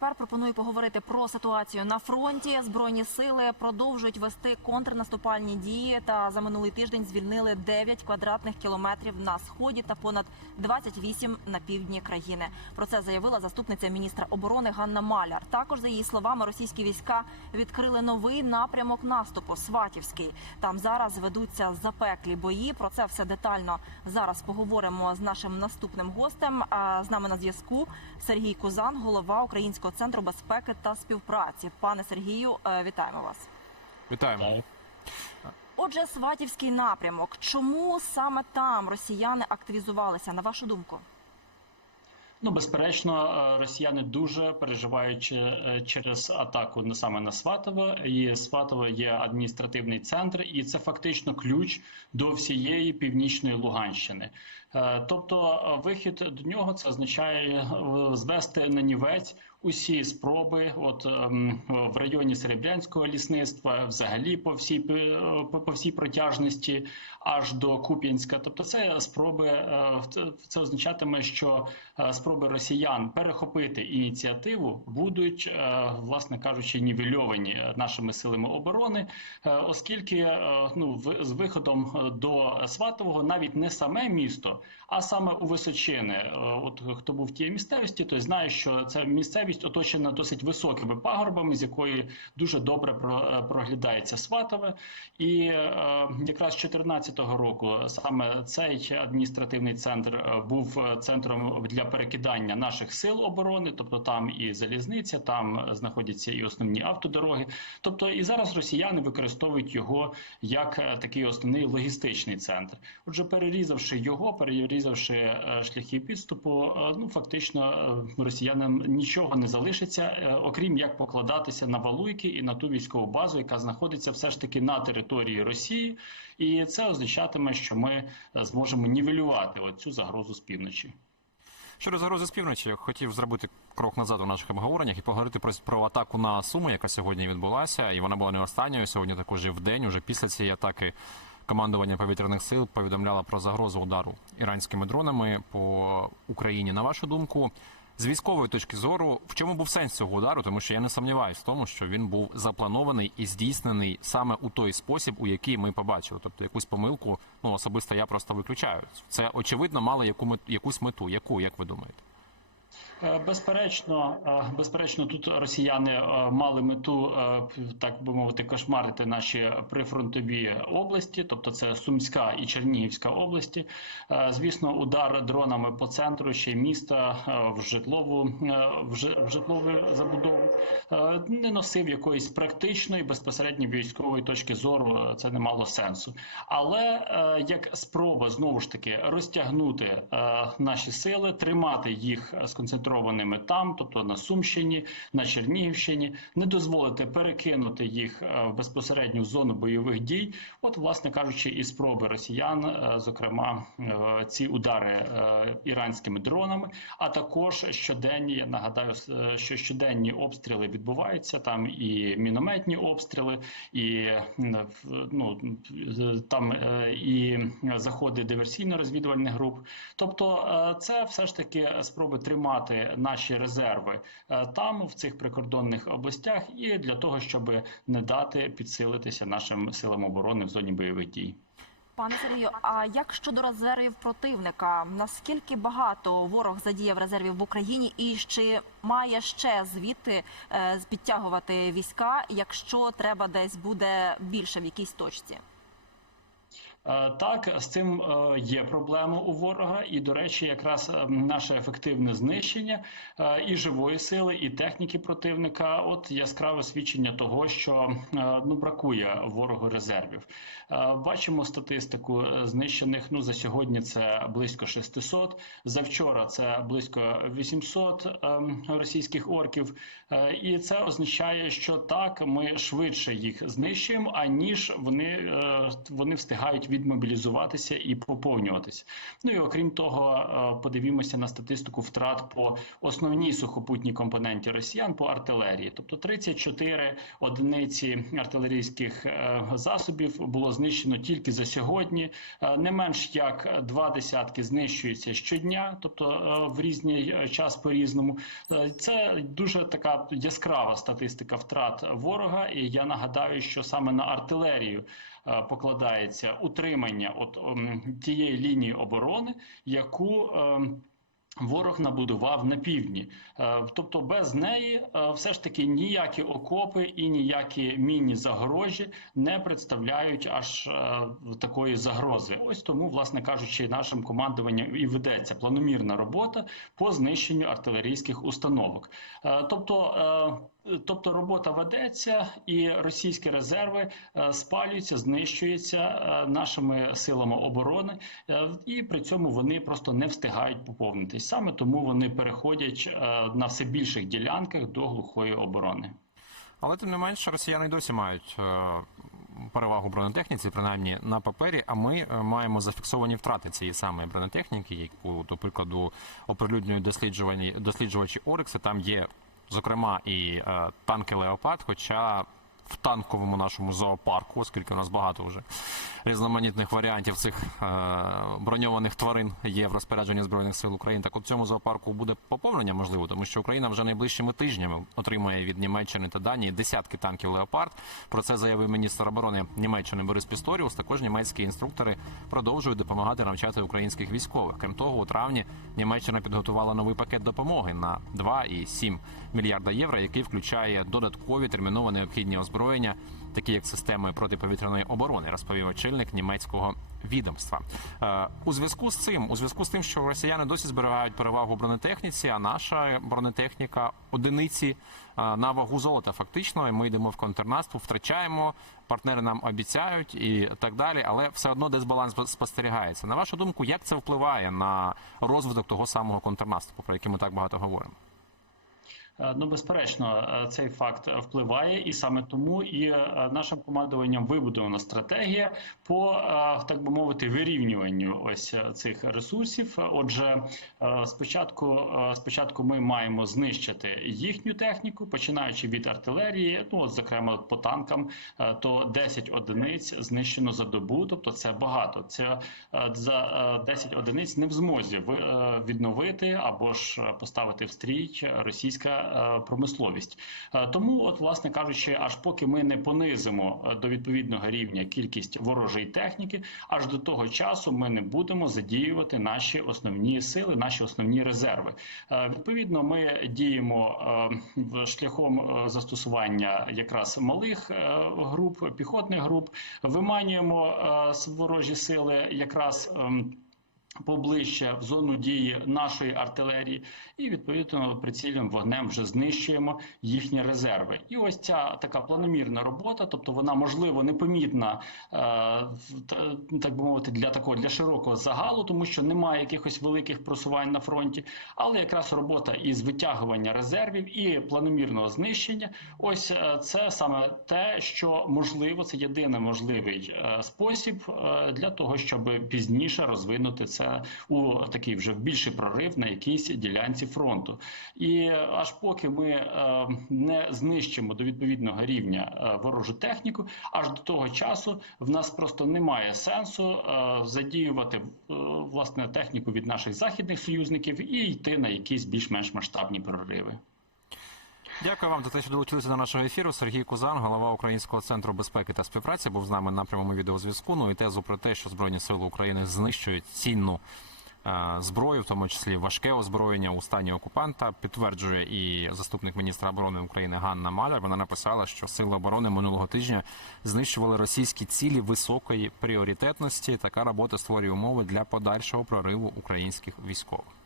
Тепер пропоную поговорити про ситуацію на фронті. Збройні сили продовжують вести контрнаступальні дії та за минулий тиждень звільнили 9 квадратних кілометрів на сході та понад 28 на півдні країни. Про це заявила заступниця міністра оборони Ганна Маляр. Також за її словами, російські війська відкрили новий напрямок наступу Сватівський. Там зараз ведуться запеклі бої. Про це все детально зараз поговоримо з нашим наступним гостем. З нами на зв'язку Сергій Кузан, голова Українського центру безпеки та співпраці. Пане Сергію, е, вітаємо вас. Вітаємо. Отже, Сватівський напрямок. Чому саме там росіяни активізувалися? На вашу думку? Ну, безперечно, е, росіяни дуже переживають е, через атаку не саме на Сватово. І Сватово є адміністративний центр, і це фактично ключ до всієї північної Луганщини. Тобто, вихід до нього це означає звести на нівець усі спроби, от ем, в районі Серебрянського лісництва, взагалі по всій е, по, всій протяжності, аж до Куп'янська. Тобто, це спроби е, це- це означатиме, що е, спроби росіян перехопити ініціативу будуть, власне кажучи, нівельовані нашими силами оборони, оскільки ну з виходом до Сватового навіть не саме місто, а саме у Височини. От хто був в тій місцевості, той знає, що ця місцевість оточена досить високими пагорбами, з якої дуже добре е, проглядається Сватове. І е, якраз з 2014 року саме цей адміністративний центр е, був центром для перекидання наших сил оборони, тобто там і залізниця, там знаходяться і основні автодороги. Тобто і зараз росіяни використовують його як такий основний логістичний центр. Отже, перерізавши його, перерізавши шляхи підступу, ну фактично росіянам нічого не залишиться, е, окрім як покладатися на Валуйки і на ту військову базу, яка знаходиться все ж таки на території Росії, і це означатиме, що ми е, зможемо нівелювати оцю загрозу з півночі. Щодо загрози з півночі, я хотів зробити крок назад у наших обговореннях і поговорити про, про атаку на Суми, яка сьогодні відбулася, і вона була не останньою. Сьогодні також і в день. Уже після цієї атаки командування повітряних сил повідомляло про загрозу удару іранськими дронами по Україні. На вашу думку, з військової точки зору, в чому був сенс цього удару? Тому що я не сумніваюся в тому, що він був запланований і здійснений саме у той спосіб, у який ми побачили. Тобто якусь помилку, ну особисто я просто виключаю. Це очевидно мало яку якусь мету. Яку, як ви думаєте? Е, Безперечно, е, безперечно, тут росіяни е, мали мету, так би мовити, кошмарити наші прифронтові області, тобто це Сумська і Чернігівська області. Звісно, удар дронами по центру ще міста в житлову в жи- житлову забудову не носив якоїсь практичної безпосередньо військової точки зору. Це не мало сенсу. Але як спроба знову ж таки розтягнути наші сили, тримати їх е, сконцентрованими там, тобто на Сумщині, на Чернігівщині, не дозволити перекинути їх е, в безпосередню зону бойових дій. От, власне кажучи, і спроби росіян, е, зокрема, е, ці удари іранськими дронами, а також щоденні, я нагадаю, що щоденні обстріли відбуваються там і мінометні обстріли, і ну там і заходи диверсійно-розвідувальних груп. Тобто, це все ж таки спроби тримати наші резерви е, там, в цих прикордонних областях, і для того, щоб не дати підсилитися нашим силам оборони в зоні бойових дій. Пане Сергію, а як щодо резервів противника? Наскільки багато ворог задіяв резервів в Україні, і чи має ще звідти е, підтягувати війська, якщо треба десь буде більше в якійсь точці? Е, Так, з цим е, є проблема у ворога, і до речі, якраз е, наше ефективне знищення і живої сили, і техніки противника. От яскраве свідчення того, що ну бракує ворогу резервів. Бачимо статистику знищених. Ну за сьогодні це близько 600, За вчора це близько 800 ем, російських орків. І це означає, що так ми швидше їх знищуємо, аніж вони, вони встигають відмобілізуватися і поповнюватися. Ну і окрім того, е, подивімося на статистику втрат по основній сухопутній компоненті росіян по артилерії, тобто 34 одиниці артилерійських е, засобів було знищено тільки за сьогодні. Е, Не менш як два десятки знищуються щодня, тобто в різний час по різному. Це дуже така яскрава статистика втрат ворога. І я нагадаю, що саме на артилерію покладається утримання от ем, тієї лінії оборони, яку ем, Ворог набудував на півдні, Е, тобто без неї е, все ж таки ніякі окопи і ніякі мінні загорожі не представляють аж е, такої загрози. Ось тому, власне кажучи, нашим командуванням і ведеться планомірна робота по знищенню артилерійських установок. Е, Тобто, е, тобто робота ведеться, і російські резерви е, спалюються, знищуються е, нашими силами оборони, е, і при цьому вони просто не встигають поповнитись. Саме тому вони переходять на все більших ділянках до глухої оборони. Але тим не менше, росіяни й досі мають перевагу бронетехніці, принаймні на папері. А ми маємо зафіксовані втрати цієї самої бронетехніки, яку, до прикладу, оприлюднюють досліджувані досліджувачі Орикси. Там є, зокрема, і е, танки Леопард, хоча. В танковому нашому зоопарку, оскільки у нас багато вже різноманітних варіантів цих е, броньованих тварин є в розпорядженні збройних сил України. Так от цьому зоопарку буде поповнення можливо, тому що Україна вже найближчими тижнями отримує від Німеччини та Данії десятки танків Леопард. Про це заявив міністр оборони Німеччини Борис Пісторіус. Також німецькі інструктори продовжують допомагати навчати українських військових. Крім того, у травні Німеччина підготувала новий пакет допомоги на 2,7 мільярда євро, який включає додаткові терміново необхідні озброєння такі як системи протиповітряної оборони, розповів очільник німецького відомства. Е, у зв'язку з цим, у зв'язку з тим, що росіяни досі зберігають перевагу бронетехніці, а наша бронетехніка одиниці е, на вагу золота. Фактично, ми йдемо в контрнаступ, втрачаємо. Партнери нам обіцяють і так далі, але все одно дисбаланс спостерігається. На вашу думку, як це впливає на розвиток того самого контрнаступу, про який ми так багато говоримо? Е, Ну, безперечно, е, цей факт впливає, і саме тому і е, нашим командуванням вибудована стратегія по так би мовити вирівнюванню ось цих ресурсів. Отже, спочатку, спочатку ми маємо знищити їхню техніку, починаючи від артилерії. Ну, от, зокрема, по танкам, то 10 одиниць знищено за добу, тобто це багато. Це за е, 10 одиниць не в змозі ви- відновити або ж поставити в стрій російська промисловість. Е, Тому, от, власне кажучи, аж поки ми не понизимо е, до відповідного рівня кількість ворожої техніки, аж до того часу ми не будемо задіювати наші основні сили, наші основні резерви. Е, Відповідно, ми діємо е, шляхом е, застосування якраз малих е, груп, піхотних груп, виманюємо е, ворожі сили якраз. Поближче в зону дії нашої артилерії, і відповідно прицільним вогнем вже знищуємо їхні резерви. І ось ця така планомірна робота, тобто вона можливо непомітна, е, так би мовити, для такого для широкого загалу, тому що немає якихось великих просувань на фронті. Але якраз робота із витягування резервів і планомірного знищення, ось е, це саме те, що можливо, це єдиний можливий е, спосіб е, для того, щоб пізніше розвинути це у такий вже більший прорив на якійсь ділянці фронту. І аж поки ми е, не знищимо до відповідного рівня е, ворожу техніку, аж до того часу в нас просто немає сенсу е, задіювати власне техніку від наших західних союзників і йти на якісь більш-менш масштабні прориви. Дякую вам за те, що долучилися до нашого ефіру. Сергій Кузан, голова Українського центру безпеки та співпраці, був з нами на прямому відеозв'язку. Ну і тезу про те, що Збройні сили України знищують цінну е, зброю, в тому числі важке озброєння у стані окупанта, підтверджує і заступник міністра оборони України Ганна Маляр. Вона написала, що сили оборони минулого тижня знищували російські цілі високої пріоритетності. Така робота створює умови для подальшого прориву українських військових.